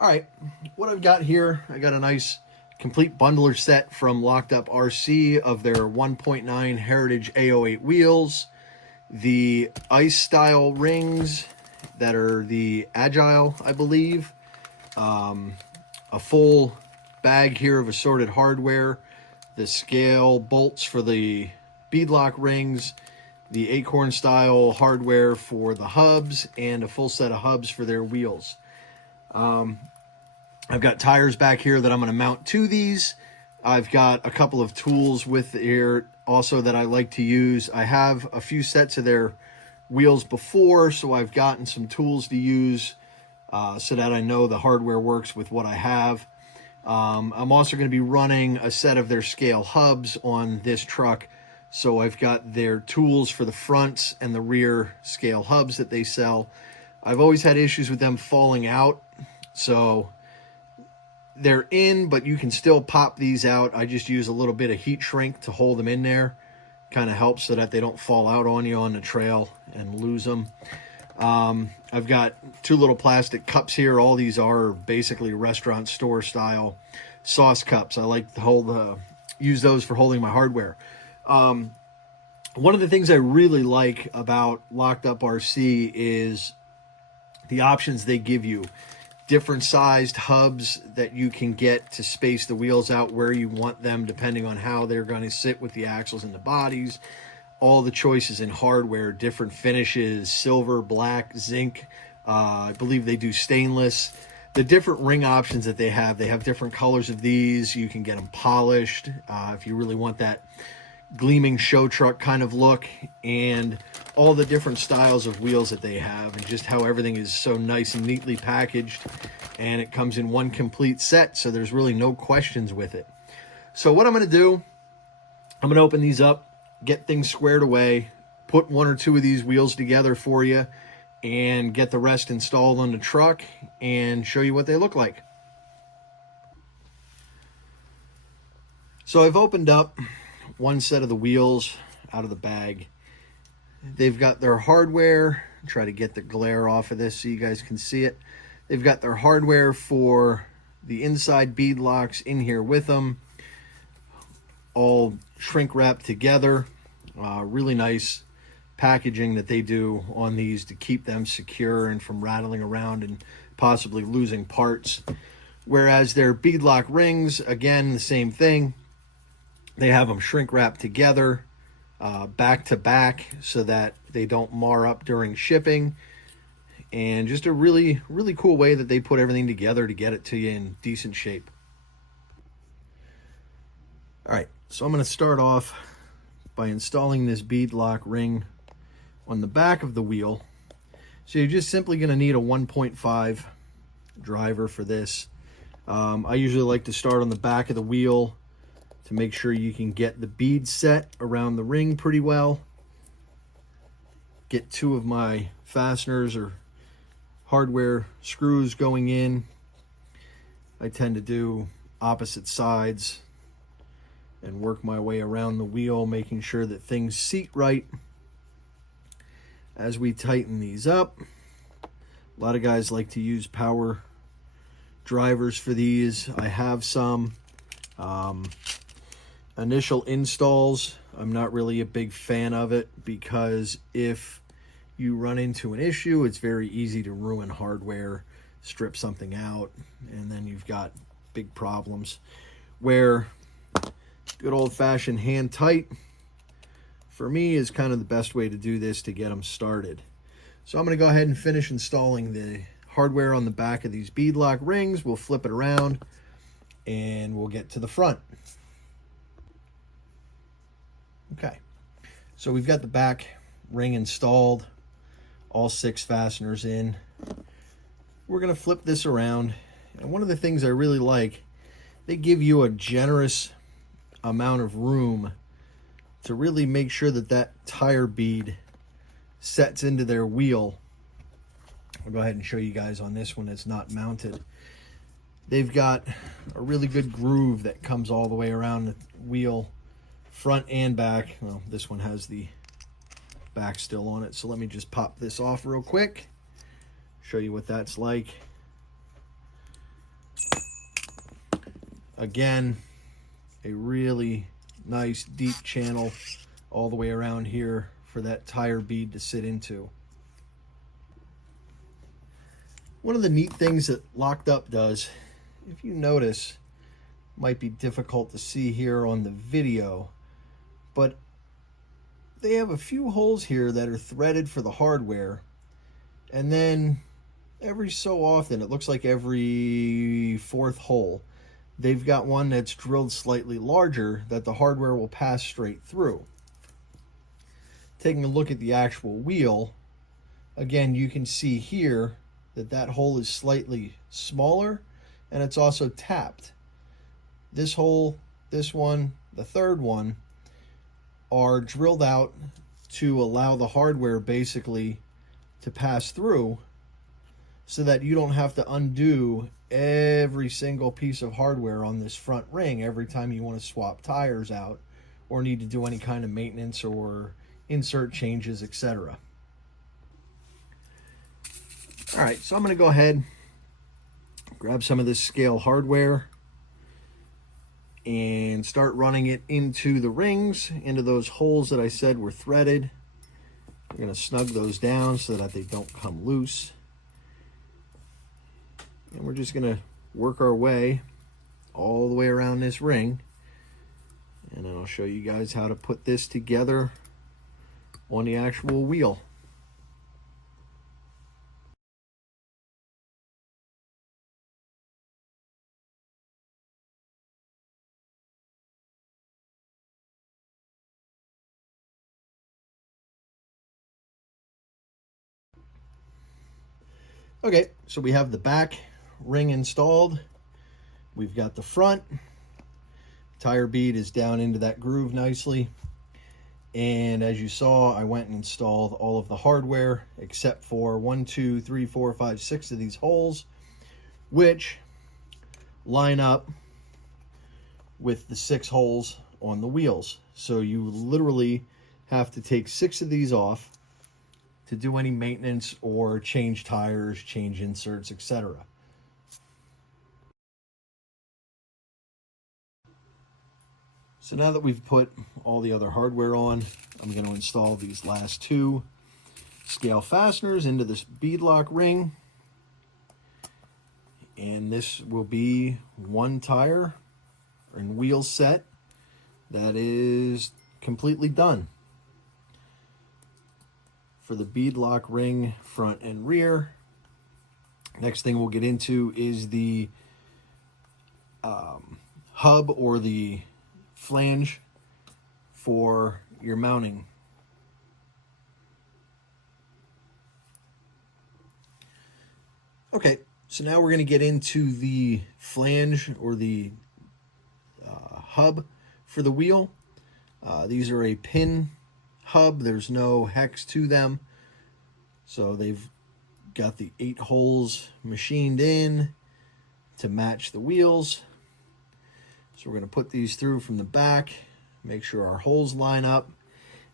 All right, what I've got here, I got a nice complete bundler set from Locked Up RC of their 1.9 Heritage A08 wheels, the ice style rings that are the Agile, I believe, a full bag here of assorted hardware, the scale bolts for the beadlock rings, the acorn style hardware for the hubs, and a full set of hubs for their wheels. I've got tires back here that I'm going to mount to these. I've got a couple of tools with here also that I like to use. I have a few sets of their wheels before, so I've gotten some tools to use so that I know the hardware works with what I have. I'm also going to be running a set of their scale hubs on this truck, so I've got their tools for the fronts and the rear scale hubs that they sell. I've always had issues with them falling out, so they're in, but you can still pop these out. I just use a little bit of heat shrink to hold them in there. Kind of helps so that they don't fall out on you on the trail and lose them. I've got two little plastic cups here. All these are basically restaurant store style sauce cups. I like to use those for holding my hardware. One of the things I really like about Locked Up RC is the options they give you. Different sized hubs that you can get to space the wheels out where you want them, depending on how they're going to sit with the axles and the bodies. All the choices in hardware, different finishes, silver, black, zinc. I believe they do stainless. The different ring options that they have different colors of these. You can get them polished if you really want that gleaming show truck kind of look, and all the different styles of wheels that they have, and just how everything is so nice and neatly packaged, and it comes in one complete set, so there's really no questions with it. So what I'm going to do, I'm going to open these up, get things squared away, put one or two of these wheels together for you, and get the rest installed on the truck and show you what they look like. So I've opened up one set of the wheels out of the bag. They've got their hardware. Try to get the glare off of this so you guys can see it. They've got their hardware for the inside bead locks in here with them, all shrink wrapped together. Really nice packaging that they do on these to keep them secure and from rattling around and possibly losing parts. Whereas their beadlock rings, again, the same thing. They have them shrink wrapped together, back to back, so that they don't mar up during shipping. And just a really, really cool way that they put everything together to get it to you in decent shape. All right, so I'm going to start off by installing this beadlock ring on the back of the wheel. So you're just simply going to need a 1.5 driver for this. I usually like to start on the back of the wheel to make sure you can get the bead set around the ring pretty well. Get two of my fasteners or hardware screws going in. I tend to do opposite sides and work my way around the wheel, making sure that things seat right as we tighten these up. A lot of guys like to use power drivers for these. I have some. Initial installs, I'm not really a big fan of it, because if you run into an issue, it's very easy to ruin hardware, strip something out, and then you've got big problems. Where good old-fashioned hand tight, for me, is kind of the best way to do this to get them started. So I'm going to go ahead and finish installing the hardware on the back of these beadlock rings. We'll flip it around and we'll get to the front. Okay, so we've got the back ring installed, all 6 fasteners in. We're going to flip this around, and one of the things I really like, they give you a generous amount of room to really make sure that that tire bead sets into their wheel. I'll go ahead and show you guys on this one that's not mounted. They've got a really good groove that comes all the way around the wheel, front and back. Well, this one has the back still on it, so let me just pop this off real quick, show you what that's like. Again, a really nice deep channel all the way around here for that tire bead to sit into. One of the neat things that Locked Up does, if you notice, might be difficult to see here on the video, but they have a few holes here that are threaded for the hardware, and then every so often, it looks like every fourth hole, they've got one that's drilled slightly larger that the hardware will pass straight through. Taking a look at the actual wheel, again, you can see here that that hole is slightly smaller, and it's also tapped. This hole, this one, the third one, are drilled out to allow the hardware basically to pass through, so that you don't have to undo every single piece of hardware on this front ring every time you want to swap tires out or need to do any kind of maintenance or insert changes, etc. All right, so I'm going to go ahead, grab some of this scale hardware, and start running it into the rings, into those holes that I said were threaded. We're going to snug those down so that they don't come loose. And we're just going to work our way all the way around this ring. And then I'll show you guys how to put this together on the actual wheel. Okay, so we have the back ring installed. We've got the front. Tire bead is down into that groove nicely. And as you saw, I went and installed all of the hardware except for 1, 2, 3, 4, 5, 6 of these holes, which line up with the 6 holes on the wheels. So you literally have to take 6 of these off to do any maintenance or change tires, change inserts, etc. So now that we've put all the other hardware on, I'm going to install these last 2 scale fasteners into this beadlock ring. And this will be one tire and wheel set that is completely done. For the beadlock ring front and rear, next thing we'll get into is the hub or the flange for your mounting. Okay, so now we're going to get into the flange or the hub for the wheel. These are a pin hub. There's no hex to them, so they've got the 8 holes machined in to match the wheels. So we're going to put these through from the back, make sure our holes line up,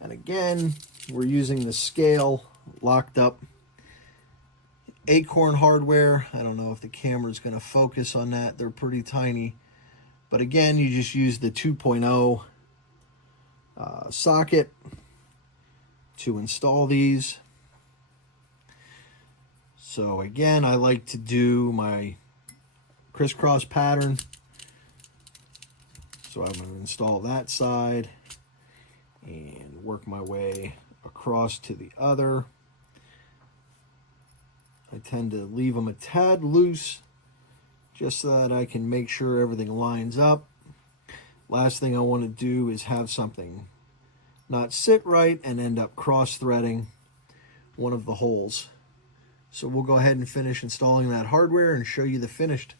and again we're using the scale Locked Up Acorn hardware. I don't know if the camera's going to focus on that. They're pretty tiny, but again, you just use the 2.0 socket to install these. So again, I like to do my crisscross pattern. So I'm going to install that side and work my way across to the other. I tend to leave them a tad loose just so that I can make sure everything lines up. Last thing I want to do is have something not sit right and end up cross-threading one of the holes. So we'll go ahead and finish installing that hardware and show you the finished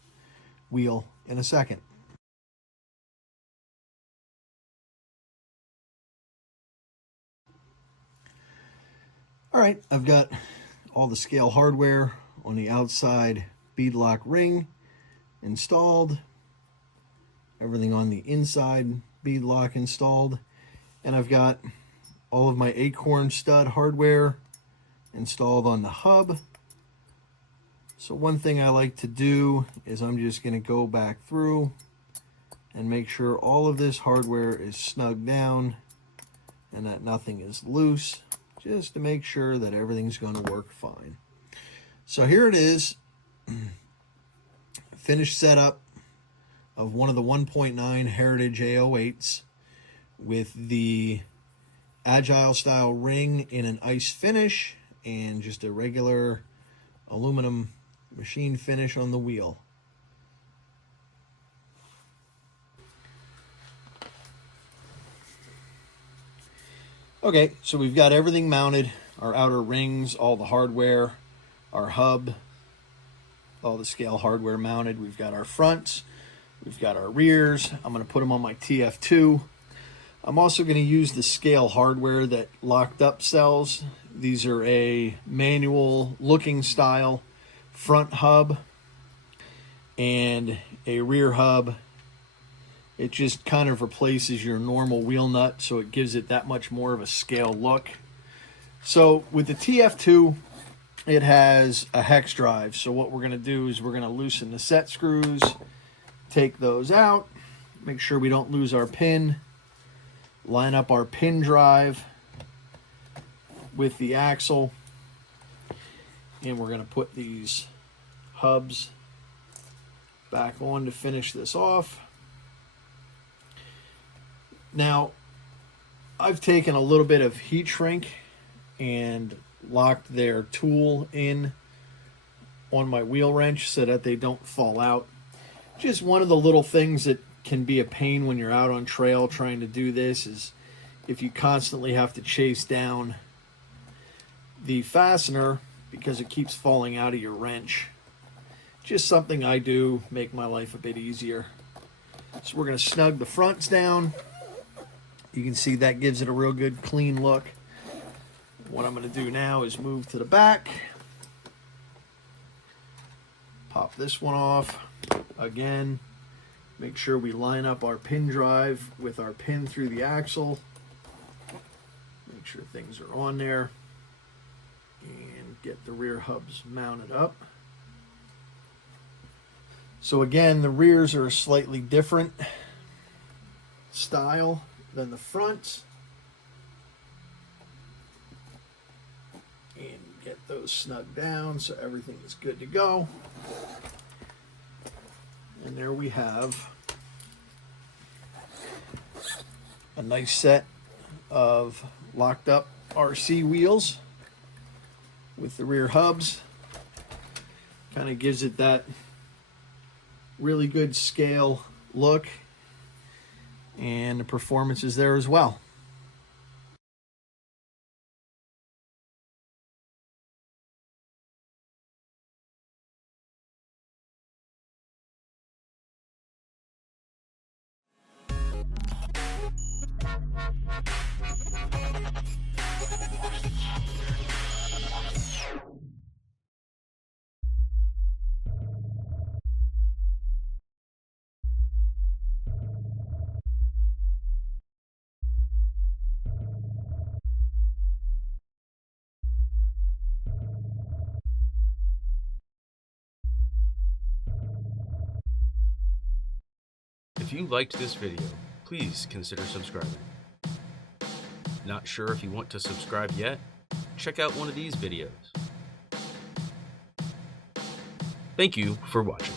wheel in a second. All right, I've got all the scale hardware on the outside beadlock ring installed, everything on the inside beadlock installed, and I've got all of my Acorn stud hardware installed on the hub. So one thing I like to do is I'm just going to go back through and make sure all of this hardware is snug down and that nothing is loose, just to make sure that everything's going to work fine. So here it is, finished setup of one of the 1.9 Heritage A08s with the Agile style ring in an ice finish and just a regular aluminum machine finish on the wheel. Okay, so we've got everything mounted, our outer rings, all the hardware, our hub, all the scale hardware mounted. We've got our fronts, we've got our rears. I'm going to put them on my TF2. I'm also going to use the scale hardware that Locked Up sells. These are a manual looking style front hub and a rear hub. It just kind of replaces your normal wheel nut, so it gives it that much more of a scale look. So with the TF2, it has a hex drive. So what we're going to do is we're going to loosen the set screws, take those out, make sure we don't lose our pin, line up our pin drive with the axle, and we're going to put these hubs back on to finish this off. Now, I've taken a little bit of heat shrink and locked their tool in on my wheel wrench so that they don't fall out. Just one of the little things that can be a pain when you're out on trail trying to do this is if you constantly have to chase down the fastener because it keeps falling out of your wrench. Just something I do, make my life a bit easier. So we're going to snug the fronts down. You can see that gives it a real good clean look. What I'm going to do now is move to the back. Pop this one off. Again, make sure we line up our pin drive with our pin through the axle. Make sure things are on there. And get the rear hubs mounted up. So again, the rears are a slightly different style than the front. And get those snug down so everything is good to go. And there we have a nice set of Locked Up RC wheels with the rear hubs. Kind of gives it that really good scale look, and the performance is there as well. If you liked this video, please consider subscribing. Not sure if you want to subscribe yet? Check out one of these videos. Thank you for watching.